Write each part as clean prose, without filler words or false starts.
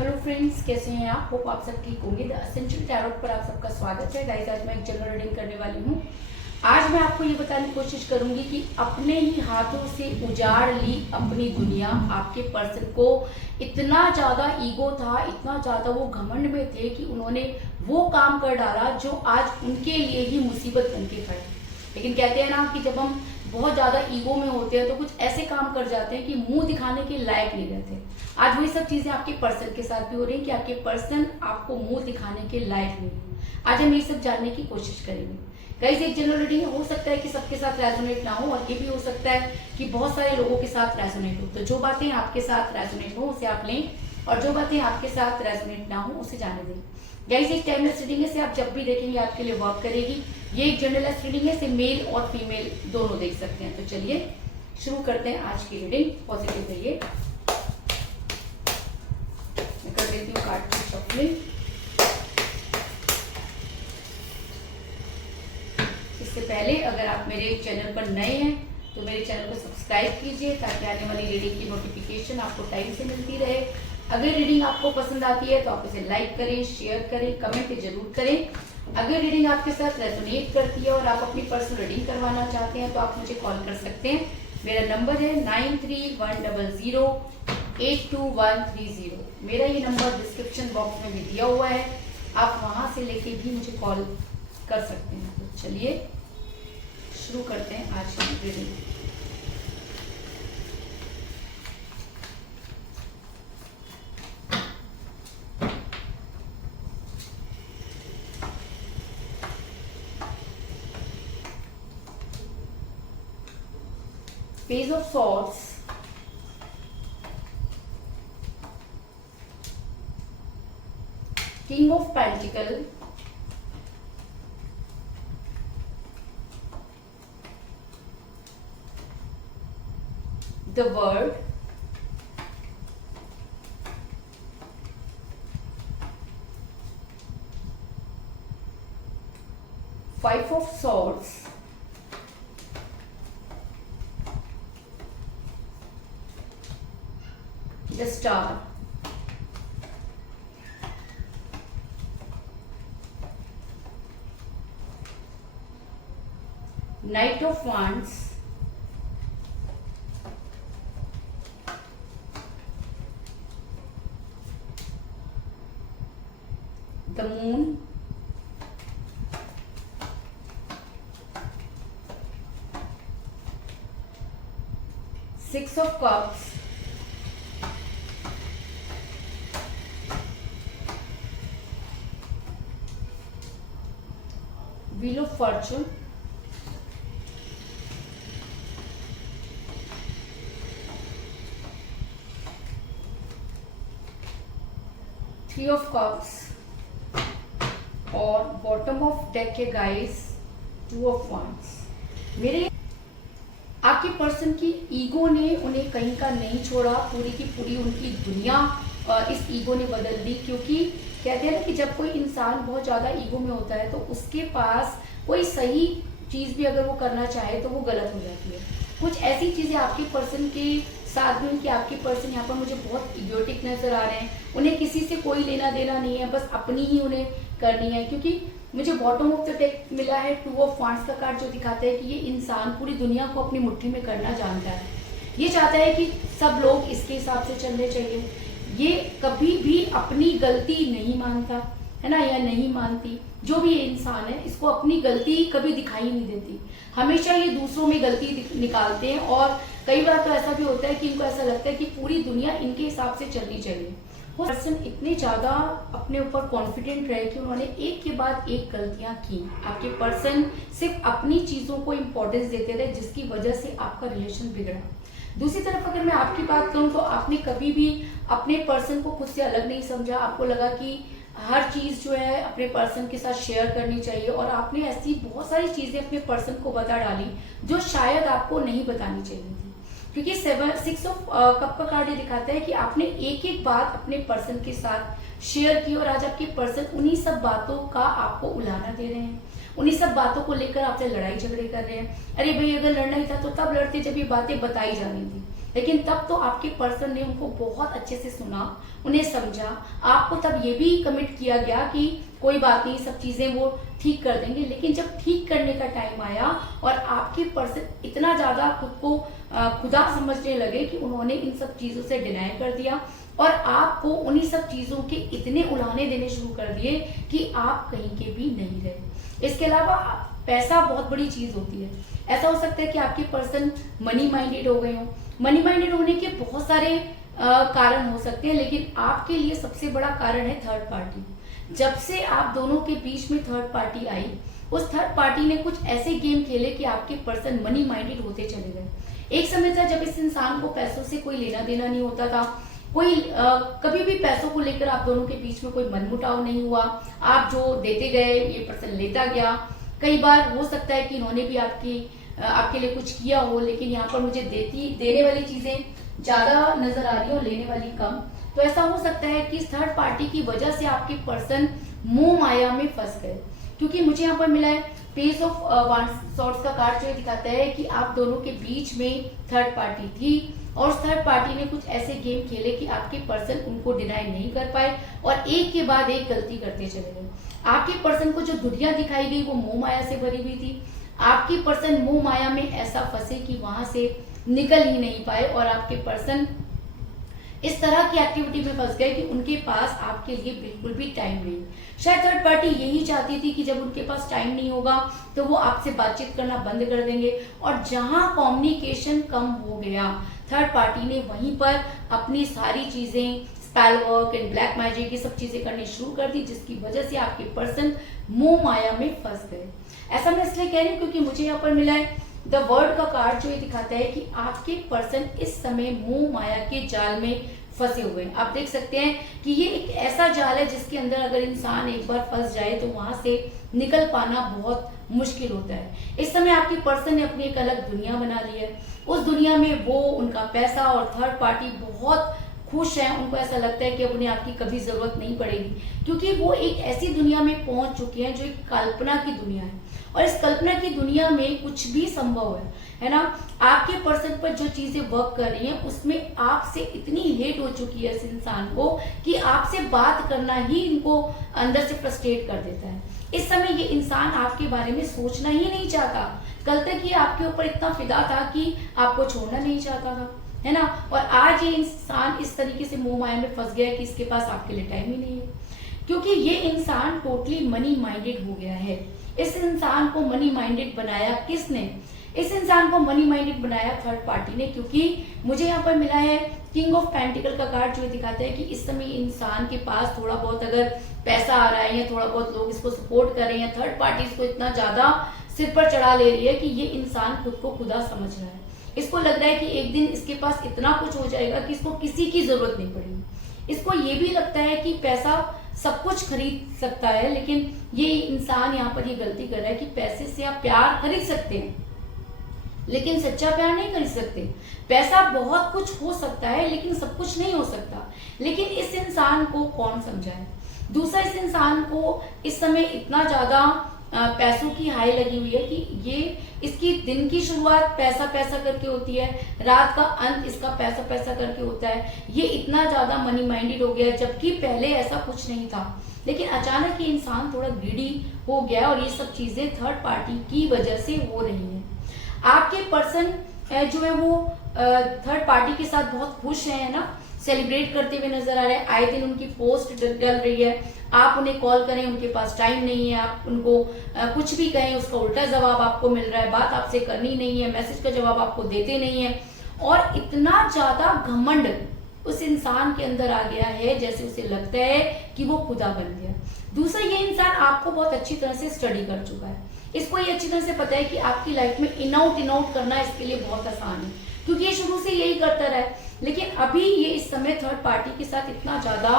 Hello friends, कैसे हैं आप? होप आप सब ठीक होंगे। द एसेंशियल टैरोट पर आप सबका स्वागत है। गाइस, आज मैं एक जनरल रीडिंग करने वाली हूँ। आज मैं आपको ये बताने की कोशिश करूंगी कि अपने ही हाथों से उजाड़ ली अपनी दुनिया। आपके पर्सन को इतना ज़्यादा ईगो था, इतना ज़्यादा वो घमंड में थे कि उन्होंने वो काम कर डाला जो आज उनके लिए ही मुसीबत बन के खड़े। लेकिन कहते हैं ना कि जब हम बहुत ज़्यादा ईगो में होते हैं तो कुछ ऐसे काम कर जाते हैं कि मुंह दिखाने के लायक नहीं रहते। आज वही सब चीज़ें आपके पर्सन के साथ भी हो रही हैं कि आपके पर्सन आपको मुंह दिखाने के लायक नहीं है। आज हम ये सब जानने की कोशिश करेंगे। गाइस, एक जनरल रीडिंग हो सकता है कि सबके साथ रेजोनेट ना हो, और ये भी हो सकता है कि बहुत सारे लोगों के साथ रेजोनेट हो। तो जो बातें आपके साथ रेजोनेट हो उसे आप लें, और जो बातें आपके साथ रेजोनेट ना हो उसे जाने दें। गाइस, एक टाइमलेस रीडिंग है, इसे आप जब भी देखेंगे आपके लिए वर्क करेगी। ये एक जनरलेस रीडिंग है, इसे मेल और फीमेल दोनों देख सकते हैं। तो चलिए शुरू करते हैं आज की रीडिंग। पॉजिटिव रहिए। मैं कर देती हूँ कार्ड की शफलिंग। इससे पहले अगर आप मेरे चैनल पर नए हैं तो मेरे चैनल को सब्सक्राइब कीजिए ताकि आने वाली रीडिंग की नोटिफिकेशन आपको टाइम से मिलती रहे। अगर रीडिंग आपको पसंद आती है तो आप इसे लाइक करें, शेयर करें, कमेंट जरूर करें। अगर रीडिंग आपके साथ रेजोनेट करती है और आप अपनी पर्सनल रीडिंग करवाना चाहते हैं तो आप मुझे कॉल कर सकते हैं। मेरा नंबर है 9310082130। मेरा ये नंबर डिस्क्रिप्शन बॉक्स में भी दिया हुआ है, आप वहां से लेके भी मुझे कॉल कर सकते हैं। तो चलिए शुरू करते हैं आज की reading. Page of Swords, King of Pentacles, the World, Five of Swords, the Star, Knight of Wands, the Moon, Six of Cups, Wheel of Fortune, Three of Cups, और बॉटम ऑफ डेक के guys two of wands. मेरे आपके person की ego ने उन्हें कहीं का नहीं छोड़ा, पूरी की पूरी उनकी दुनिया इस ईगो ने बदल दी। क्योंकि कहते हैं ना कि जब कोई इंसान बहुत ज़्यादा ईगो में होता है तो उसके पास कोई सही चीज़ भी अगर वो करना चाहे तो वो गलत हो जाती है। कुछ ऐसी चीज़ें आपके पर्सन के साथ में कि आपके पर्सन यहाँ पर मुझे बहुत इगोटिक नजर आ रहे हैं। उन्हें किसी से कोई लेना देना नहीं है, बस अपनी ही उन्हें करनी है। क्योंकि मुझे बॉटम ऑफ द डेक मिला है टू ऑफ वांड्स का कार्ड, जो दिखाता है कि ये इंसान पूरी दुनिया को अपनी मुट्ठी में करना जानता है। ये चाहता है कि सब लोग इसके हिसाब से चलने चाहिए। ये कभी भी अपनी गलती नहीं मानता है ना, या नहीं मानती। जो भी ये इंसान है इसको अपनी गलती कभी दिखाई नहीं देती, हमेशा ये दूसरों में गलती निकालते हैं। और कई बार तो ऐसा भी होता है कि इनको ऐसा लगता है कि पूरी दुनिया इनके हिसाब से चलनी चाहिए। वो पर्सन इतने ज्यादा अपने ऊपर कॉन्फिडेंट रहे कि उन्होंने एक के बाद एक गलतियां की। आपके पर्सन सिर्फ अपनी चीजों को इम्पोर्टेंस देते रहे, जिसकी वजह से आपका रिलेशन बिगड़ा। दूसरी तरफ अगर मैं आपकी बात करूं तो आपने कभी भी अपने पर्सन को खुद से अलग नहीं समझा। आपको लगा कि हर चीज जो है अपने पर्सन के साथ शेयर करनी चाहिए, और आपने ऐसी बहुत सारी चीजें अपने पर्सन को बता डाली जो शायद आपको नहीं बतानी चाहिए थी। क्योंकि सिक्स ऑफ कप का कार्ड ये दिखाता है कि आपने एक एक बात अपने पर्सन के साथ शेयर की, और आज आपके पर्सन उन्हीं सब बातों का आपको उलाहना दे रहे हैं। उन्हीं सब बातों को लेकर आपसे लड़ाई झगड़े कर रहे हैं। अरे भाई, अगर लड़ना ही था तो तब लड़ते जब ये बातें बताई जानी थी। लेकिन तब तो आपके पर्सन ने उनको बहुत अच्छे से सुना, उन्हें समझा, आपको तब ये भी कमिट किया गया कि कोई बात नहीं, सब चीजें वो ठीक कर देंगे। लेकिन जब ठीक करने का टाइम आया और आपके पर्सन इतना ज्यादा खुद को खुदा समझने लगे कि उन्होंने इन सब चीजों से डिनाई कर दिया और आपको उन्हीं सब चीजों के इतने उलाने देने शुरू कर दिए कि आप कहीं के भी नहीं रहे। इसके अलावा पैसा बहुत बड़ी चीज होती है। ऐसा हो सकता है कि आपके पर्सन मनी माइंडेड हो गए हो। मनी माइंडेड होने के बहुत सारे कारण हो सकते हैं, लेकिन आपके लिए सबसे बड़ा कारण है थर्ड पार्टी। जब से आप दोनों के बीच में थर्ड पार्टी आई, उस थर्ड पार्टी ने कुछ ऐसे गेम खेले कि आपके पर्सन मनी माइंडेड होते चले गए। एक समय था जब इस इंसान को पैसों से कोई लेना देना नहीं होता था, कोई कभी भी पैसों को लेकर आप दोनों के बीच में कोई मनमुटाव नहीं हुआ। आप जो देते गए, ये पर्सन लेता गया। कई बार हो सकता है कि इन्होंने भी आपके लिए कुछ किया हो, लेकिन यहाँ पर मुझे देने वाली चीजें ज्यादा नजर आ रही हो, लेने वाली कम। तो ऐसा हो सकता है कि इस थर्ड पार्टी की वजह से आपके पर्सन मोह माया में फंस गए, क्योंकि मुझे यहाँ पर मिला है पेज ऑफ सॉर्ड्स का कार्ड जो दिखाता है कि आप दोनों के बीच में थर्ड पार्टी थी और उस थर्ड पार्टी ने कुछ ऐसे गेम खेले कि आपके पर्सन उनको डिनाई नहीं कर पाए और एक के बाद एक गलती करते चले गए। आपके पर्सन को जो दुनिया दिखाई गई वो मोह माया से भरी हुई थी। आपके पर्सन मोह माया में ऐसा फंसे कि वहां से निकल ही नहीं पाए और आपके पर्सन इस तरह की एक्टिविटी में फंस गए कि उनके पास आपके लिए बिल्कुल भी टाइम नहीं। शायद थर्ड पार्टी यही चाहती थी कि जब उनके पास टाइम नहीं होगा तो वो आपसे बातचीत करना बंद कर देंगे, और जहां कम्युनिकेशन कम हो गया थर्ड पार्टी ने वहीं पर अपनी सारी चीजें, spell work and black magic, ये सब चीजें करनी शुरू कर दी, जिसकी वजह से आपके पर्सन मोह माया में फंस गए। ऐसा मैं इसलिए कह रही हूँ क्योंकि मुझे यहाँ पर मिला है द वर्ड का कार्ड जो ये दिखाता है कि आपके पर्सन इस समय मोह माया के जाल में फंसे हुए हैं। आप देख सकते हैं कि ये एक ऐसा जाल है जिसके अंदर अगर इंसान एक बार फंस जाए तो वहां से निकल पाना बहुत मुश्किल होता है। इस समय आपके पर्सन ने अपनी एक अलग दुनिया बना ली है। उस दुनिया में वो, उनका पैसा और थर्ड पार्टी बहुत खुश हैं। उनको ऐसा लगता है कि अब उन्हें आपकी कभी जरूरत नहीं पड़ेगी, क्योंकि वो एक ऐसी दुनिया में पहुंच चुके हैं जो एक कल्पना की दुनिया है, और इस कल्पना की दुनिया में कुछ भी संभव है ना। आपके पर्सन पर जो चीजें वर्क कर रही हैं उसमें आपसे इतनी हेट हो चुकी है इस इंसान को कि आपसे बात करना ही इनको अंदर से फ्रस्ट्रेट कर देता है। इस समय ये इंसान आपके बारे में सोचना ही नहीं चाहता। कल तक ये आपके ऊपर इतना फिदा था कि आपको छोड़ना नहीं चाहता था, है ना। और आज ये इंसान इस तरीके से मोह माया में फंस गया है कि इसके पास आपके लिए टाइम ही नहीं है, क्योंकि ये इंसान टोटली मनी माइंडेड हो गया है। इस इंसान को मनी माइंडेड बनाया किसने? इस इंसान को मनी माइंडेड बनाया थर्ड पार्टी ने, क्योंकि मुझे यहाँ पर मिला है किंग ऑफ पेंटिकल का कार्ड जो दिखाता है कि इस समय इंसान के पास थोड़ा बहुत अगर पैसा आ रहा है या थोड़ा बहुत लोग इसको सपोर्ट कर रहे हैं, थर्ड पार्टी इसको इतना ज्यादा सिर पर चढ़ा ले रही है कि ये इंसान खुद को खुदा समझ रहा है। इसको लग रहा है कि एक दिन इसके पास इतना कुछ हो जाएगा कि इसको किसी की जरूरत नहीं पड़ेगी। इसको ये भी लगता है कि पैसा सब कुछ खरीद सकता है, लेकिन ये इंसान यहाँ पर ये गलती कर रहा है कि पैसे से आप प्यार खरीद सकते हैं लेकिन सच्चा प्यार नहीं खरीद सकते। पैसा बहुत कुछ हो सकता है लेकिन सब कुछ नहीं हो सकता। लेकिन इस इंसान को कौन समझाए? दूसरा, इस इंसान को इस समय इतना ज्यादा पैसों की हाई लगी हुई है कि ये इसकी दिन की शुरुआत पैसा पैसा करके होती है, रात का अंत इसका पैसा पैसा करके होता है। ये इतना ज्यादा मनी माइंडेड हो गया, जबकि पहले ऐसा कुछ नहीं था। लेकिन अचानक ये इंसान थोड़ा ग्रीडी हो गया और ये सब चीजें थर्ड पार्टी की वजह से हो रही हैं। आपके पर्सन जो है वो थर्ड पार्टी के साथ बहुत खुश है ना, सेलिब्रेट करते हुए नजर आ रहे हैं। आए दिन उनकी पोस्ट डल रही है, आप उन्हें कॉल करें उनके पास टाइम नहीं है, आप उनको कुछ भी कहें उसका उल्टा जवाब आपको मिल रहा है, बात आपसे करनी नहीं है, मैसेज का जवाब आपको देते नहीं है। और इतना ज्यादा घमंड उस इंसान के अंदर आ गया है जैसे उसे लगता है कि वो खुदा बन गया। दूसरा, ये इंसान आपको बहुत अच्छी तरह से स्टडी कर चुका है। इसको ये अच्छी तरह से पता है कि आपकी लाइफ में इन आउट करना इसके लिए बहुत आसान है, क्योंकि ये शुरू से यही करता रहा है। लेकिन अभी ये इस समय थर्ड पार्टी के साथ इतना ज्यादा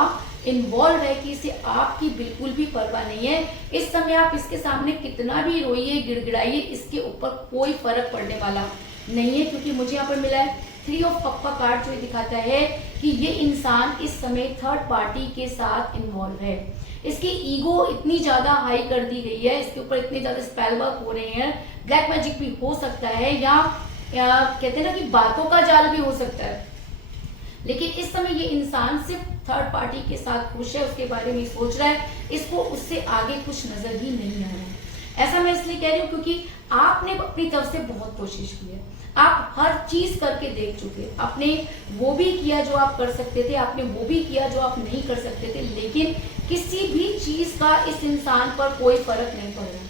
इन्वॉल्व है कि इसे आपकी बिल्कुल भी परवाह नहीं है। इस समय आप इसके सामने कितना भी रोइए गिड़गिड़ाइए, इसके ऊपर कोई फर्क पड़ने वाला नहीं है, क्योंकि मुझे यहाँ पर मिला है 3 ऑफ कप का कार्ड जो दिखाता है कि ये इंसान इस समय थर्ड पार्टी के साथ इन्वॉल्व है। इसकी ईगो इतनी ज्यादा हाई कर दी गई है, इसके ऊपर इतने ज्यादा स्पेल वर्क हो रहे हैं, ब्लैक मैजिक भी हो सकता है, या या कहते हैं ना कि बातों का जाल भी हो सकता है, लेकिन इस समय ये इंसान सिर्फ थर्ड पार्टी के साथ खुश है, उसके बारे में सोच रहा है, इसको उससे आगे कुछ नजर ही नहीं आ रहा है। ऐसा मैं इसलिए कह रही हूँ क्योंकि आपने अपनी तरफ से बहुत कोशिश की है, आप हर चीज करके देख चुके, आपने वो भी किया जो आप कर सकते थे, आपने वो भी किया जो आप नहीं कर सकते थे, लेकिन किसी भी चीज का इस इंसान पर कोई फर्क नहीं पड़ रहा।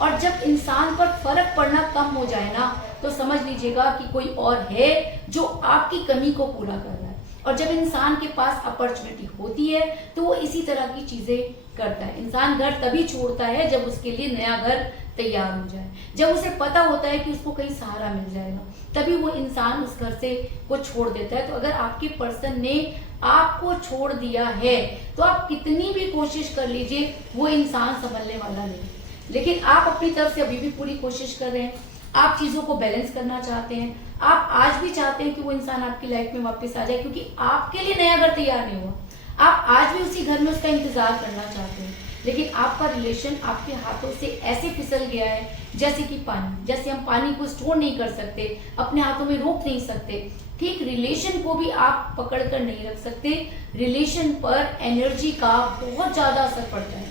और जब इंसान पर फर्क पड़ना कम हो जाए ना, तो समझ लीजिएगा कि कोई और है जो आपकी कमी को पूरा कर रहा है। और जब इंसान के पास अपॉर्चुनिटी होती है तो वो इसी तरह की चीजें करता है। इंसान घर तभी छोड़ता है जब उसके लिए नया घर तैयार हो जाए, जब उसे पता होता है कि उसको कहीं सहारा मिल जाएगा, तभी वो इंसान उस घर से को छोड़ देता है। तो अगर आपके पर्सन ने आपको छोड़ दिया है तो आप कितनी भी कोशिश कर लीजिए, वो इंसान संभलने वाला नहीं। लेकिन आप अपनी तरफ से अभी भी पूरी कोशिश कर रहे हैं, आप चीजों को बैलेंस करना चाहते हैं, आप आज भी चाहते हैं कि वो इंसान आपकी लाइफ में वापस आ जाए, क्योंकि आपके लिए नया घर तैयार नहीं हुआ, आप आज भी उसी घर में उसका इंतजार करना चाहते हैं। लेकिन आपका रिलेशन आपके हाथों से ऐसे फिसल गया है जैसे कि पानी, जैसे हम पानी को स्टोर नहीं कर सकते, अपने हाथों में रोक नहीं सकते, ठीक रिलेशन को भी आप पकड़ कर नहीं रख सकते। रिलेशन पर एनर्जी का बहुत ज्यादा असर पड़ता है।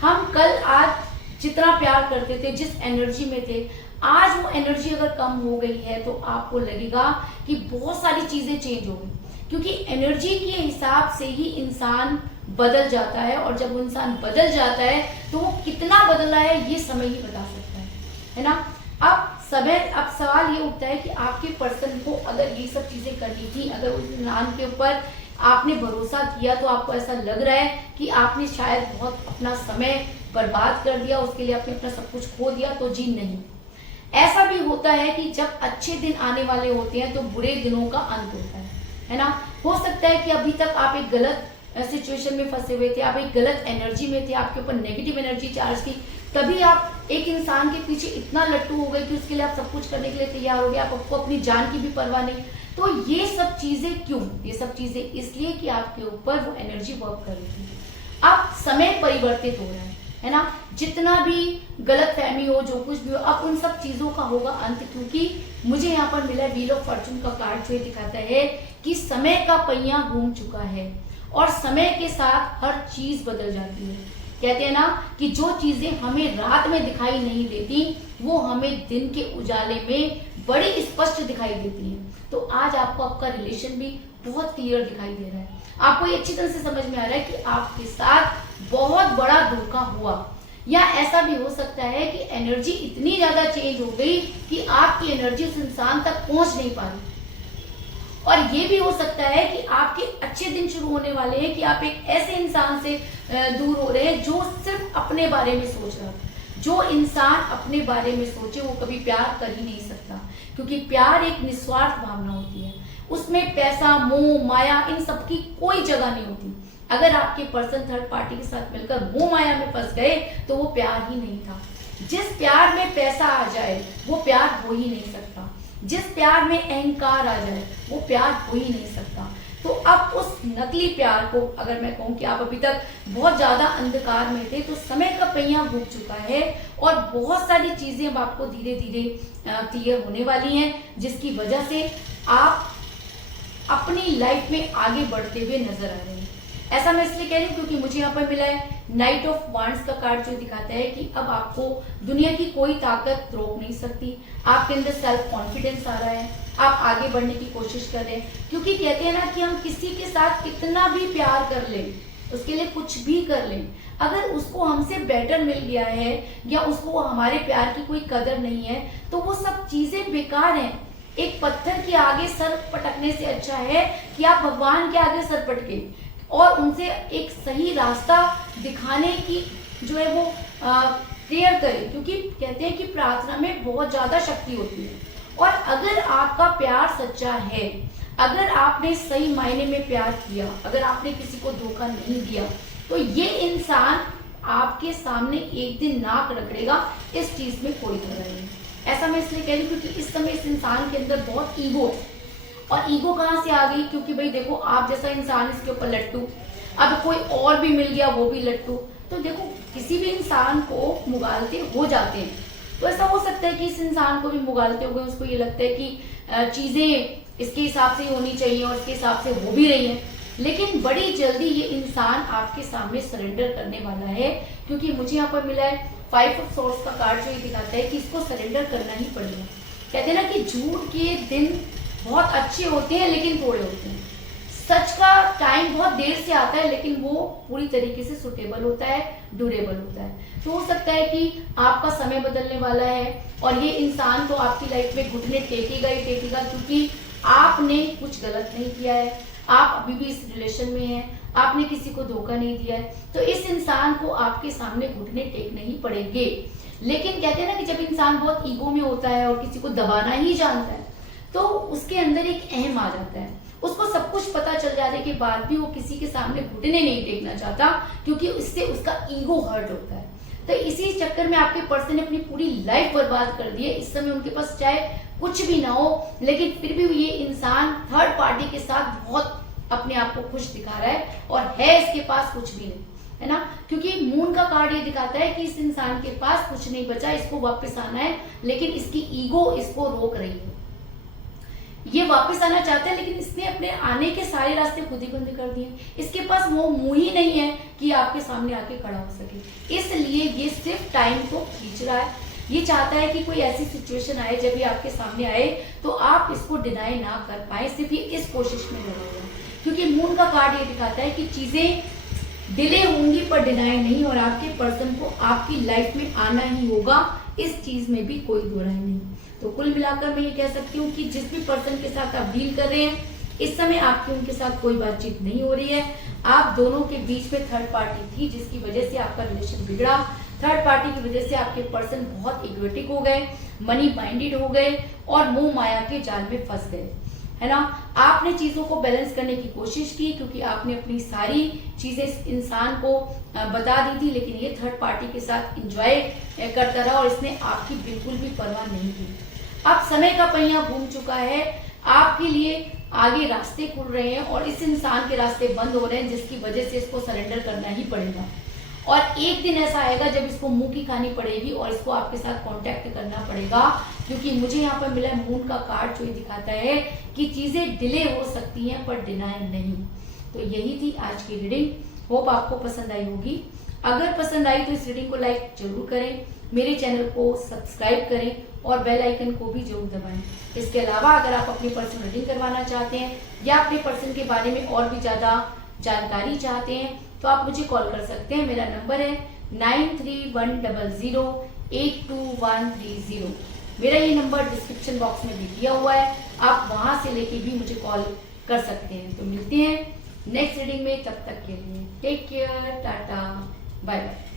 हम कल आज जितना प्यार करते थे, जिस एनर्जी में थे, आज वो एनर्जी अगर कम हो गई है तो आपको लगेगा कि बहुत सारी चीजें चेंज हो गई, क्योंकि एनर्जी के हिसाब से ही इंसान बदल जाता है। और जब वो इंसान बदल जाता है तो वो कितना बदला है ये समय ही बता सकता है ना। अब सवाल ये उठता है कि आपके पर्सन को अगर ये सब चीजें करनी थी, अगर उस इंसान के ऊपर आपने भरोसा किया, तो आपको ऐसा लग रहा है कि आपने शायद बहुत अपना समय बर्बाद कर दिया, उसके लिए आपने अपना सब कुछ खो दिया, तो जी नहीं। ऐसा भी होता है कि जब अच्छे दिन आने वाले होते हैं तो बुरे दिनों का अंत होता है ना। हो सकता है कि अभी तक आप एक गलत सिचुएशन में फंसे हुए थे, आप एक गलत एनर्जी में थे, आपके ऊपर नेगेटिव एनर्जी चार्ज थी, तभी आप एक इंसान के पीछे इतना लट्टू हो गए कि उसके लिए आप सब कुछ करने के लिए तैयार हो गए, आपको अपनी जान की भी परवाह नहीं। तो ये सब चीजें क्यों? ये सब चीजें इसलिए कि आपके ऊपर वो एनर्जी वर्क कर रही थी। अब समय परिवर्तित हो रहा है ना। जितना भी गलत फहमी हो, जो कुछ भी हो, अब उन सब चीजों का होगा अंत, क्योंकि मुझे यहाँ पर मिला व्हील ऑफ फॉर्चून का कार्ड जो दिखाता है कि समय का पहिया घूम चुका है और समय के साथ हर चीज बदल जाती है। कहते हैं ना कि जो चीजें हमें रात में दिखाई नहीं देती वो हमें दिन के उजाले में बड़ी स्पष्ट दिखाई देती है। तो आज आपको आपका रिलेशन भी बहुत क्लियर दिखाई दे रहा है, आपको ये अच्छी तरह से समझ में आ रहा है कि आपके साथ बहुत बड़ा धोखा हुआ, या ऐसा भी हो सकता है कि एनर्जी इतनी ज्यादा चेंज हो गई कि आपकी एनर्जी उस इंसान तक पहुंच नहीं पा रही। और ये भी हो सकता है कि आपके अच्छे दिन शुरू होने वाले हैं कि आप एक ऐसे इंसान से दूर हो रहे हैं जो सिर्फ अपने बारे में सोच रहा था। जो इंसान अपने बारे में सोचे वो कभी प्यार कर ही नहीं सकता, क्योंकि प्यार एक निस्वार्थ भावना होती है, उसमें पैसा, मोह, माया इन सब की कोई जगह नहीं होती। अगर आपके पर्सन थर्ड पार्टी के साथ मिलकर मोह माया में फंस गए तो वो प्यार ही नहीं था। जिस प्यार में पैसा आ जाए वो प्यार हो ही नहीं सकता, जिस प्यार में अहंकार आ जाए वो प्यार हो ही नहीं सकता। तो अब उस नकली प्यार को, अगर मैं कहूँ कि आप अभी तक बहुत ज्यादा अंधकार में थे, तो समय का पहिया घूम चुका है और बहुत सारी चीजें अब आपको धीरे धीरे क्लियर होने वाली हैं, जिसकी वजह से आप अपनी लाइफ में आगे बढ़ते हुए नजर आ रहे हैं। ऐसा मैं इसलिए कह रही हूँ क्योंकि मुझे यहाँ पर मिला है नाइट ऑफ वांड्स का कार्ड जो दिखाता है कि अब आपको दुनिया की कोई ताकत रोक नहीं सकती। आपके अंदर सेल्फ कॉन्फिडेंस आ रहा है, आप आगे बढ़ने की कोशिश कर रहे हैं, क्योंकि कहते हैं ना कि हम किसी के साथ कितना भी प्यार कर लें, उसके लिए कुछ भी कर लें, अगर उसको हमसे बेटर मिल गया है या उसको हमारे प्यार की कोई कदर नहीं है तो वो सब चीजें बेकार हैं। एक पत्थर के आगे सर पटकने से अच्छा है कि आप भगवान के आगे सर पटके और उनसे एक सही रास्ता दिखाने की जो है वो प्रेयर करें, क्योंकि कहते हैं कि प्रार्थना में बहुत ज्यादा शक्ति होती है। और अगर आपका प्यार सच्चा है, अगर आपने सही मायने में प्यार किया, अगर आपने किसी को धोखा नहीं दिया, तो ये इंसान आपके सामने एक दिन नाक रगड़ेगा, इस चीज में कोई तरह नहीं। ऐसा मैं इसलिए कह रही हूँ क्योंकि इस समय इस इंसान के अंदर बहुत ईगो है। और ईगो कहाँ से आ गई? क्योंकि भाई देखो, आप जैसा इंसान इसके ऊपर लट्टू, अब कोई और भी मिल गया वो भी लट्टू। तो देखो, किसी भी इंसान को मुगालते हो जाते हैं, तो ऐसा हो सकता है कि इस इंसान को भी मुगालते हुए उसको ये लगता है कि चीजें इसके हिसाब से ही होनी चाहिए और इसके हिसाब से हो भी रही है, लेकिन बड़ी जल्दी ये इंसान आपके सामने सरेंडर करने वाला है, क्योंकि मुझे यहाँ पर मिला है 5 ऑफ सोर्ड्स का कार्ड जो ये दिखाता है कि इसको सरेंडर करना ही पड़ेगा। कहते हैं ना कि झूठ के दिन बहुत अच्छे होते हैं लेकिन थोड़े होते हैं, सच का टाइम बहुत देर से आता है लेकिन वो पूरी तरीके से सुटेबल होता है, ड्यूरेबल होता है। तो हो सकता है कि आपका समय बदलने वाला है और ये इंसान तो आपकी लाइफ में घुटने टेकेगा ही टेकेगा, क्योंकि आपने कुछ गलत नहीं किया है, आप अभी भी इस रिलेशन में हैं, आपने किसी को धोखा नहीं दिया है, तो इस इंसान को आपके सामने घुटने टेकने ही पड़ेंगे। लेकिन कहते हैं ना कि जब इंसान बहुत ईगो में होता है और किसी को दबाना ही जानता है तो उसके अंदर एक अहम आ जाता है, उसको सब कुछ पता चल जाने के बाद भी वो किसी के सामने घुटने नहीं टेकना चाहता, क्योंकि उससे उसका ईगो हर्ट होता है। तो इसी चक्कर में आपके पर्सन ने अपनी पूरी लाइफ बर्बाद कर दी है। इस समय उनके पास चाहे कुछ भी ना हो, लेकिन फिर भी ये इंसान थर्ड पार्टी के साथ बहुत अपने आप को खुश दिखा रहा है और है इसके पास कुछ भी नहीं, है ना, क्योंकि मून का कार्ड ये दिखाता है कि इस इंसान के पास कुछ नहीं बचा, इसको वापस आना है, लेकिन इसकी ईगो इसको रोक रही है। ये वापस आना चाहता है लेकिन इसने अपने आने के सारे रास्ते खुद ही बंद कर दिए। इसके पास वो मुंह ही नहीं है कि आपके सामने आके खड़ा हो सके, इसलिए ये सिर्फ टाइम को खींच रहा है। ये चाहता है कि कोई ऐसी सिचुएशन आए जब ये आपके सामने आए तो आप इसको डिनाई ना कर पाए, सिर्फ ये इस कोशिश में लगा हुआ है, क्योंकि मून का कार्ड ये दिखाता है कि चीजें डिले होंगी पर डिनाई नहीं, और आपके पर्सन को आपकी लाइफ में आना ही होगा, इस चीज में भी कोई दो राय नहीं। तो कुल मिलाकर मैं ये कह सकती हूँ कि जिस भी पर्सन के साथ आप डील कर रहे हैं इस समय आपकी उनके साथ कोई बातचीत नहीं हो रही है। आप दोनों के बीच में थर्ड पार्टी थी जिसकी वजह से आपका रिलेशन बिगड़ा। थर्ड पार्टी की वजह से आपके पर्सन बहुत इगोटिक हो गए, मनी माइंडेड हो गए और मोह माया के जाल में फंस गए, है ना। आपने चीजों को बैलेंस करने की कोशिश की क्योंकि आपने अपनी सारी चीजें इस इंसान को बता दी थी, लेकिन ये थर्ड पार्टी के साथ एंजॉय करता रहा और इसने आपकी बिल्कुल भी परवाह नहीं की। अब समय का पहिया घूम चुका है, आपके लिए आगे रास्ते खुल रहे हैं और इस इंसान के रास्ते बंद हो रहे हैं, जिसकी वजह से इसको सरेंडर करना ही पड़ेगा। और एक दिन ऐसा आएगा जब इसको मुंह की खानी पड़ेगी और इसको आपके साथ कांटेक्ट करना पड़ेगा, क्योंकि मुझे यहाँ पर मिला है मून का कार्ड जो दिखाता है कि चीजें डिले हो सकती हैं पर डिनाई नहीं। तो यही थी आज की रीडिंग, होप आपको पसंद आई होगी। अगर पसंद आई तो इस रीडिंग को लाइक जरूर करें, मेरे चैनल को सब्सक्राइब करें और बेल आइकन को भी जरूर दबाएं। इसके अलावा अगर आप अपनी पर्सनल रीडिंग करवाना चाहते हैं या अपने पर्सन के बारे में और भी ज्यादा जानकारी चाहते हैं तो आप मुझे कॉल कर सकते हैं। मेरा नंबर है 9310082130। मेरा ये नंबर डिस्क्रिप्शन बॉक्स में भी दिया हुआ है, आप वहां से लेके भी मुझे कॉल कर सकते हैं। तो मिलते हैं नेक्स्ट रीडिंग में, तब तक के लिए take care, tata, bye bye.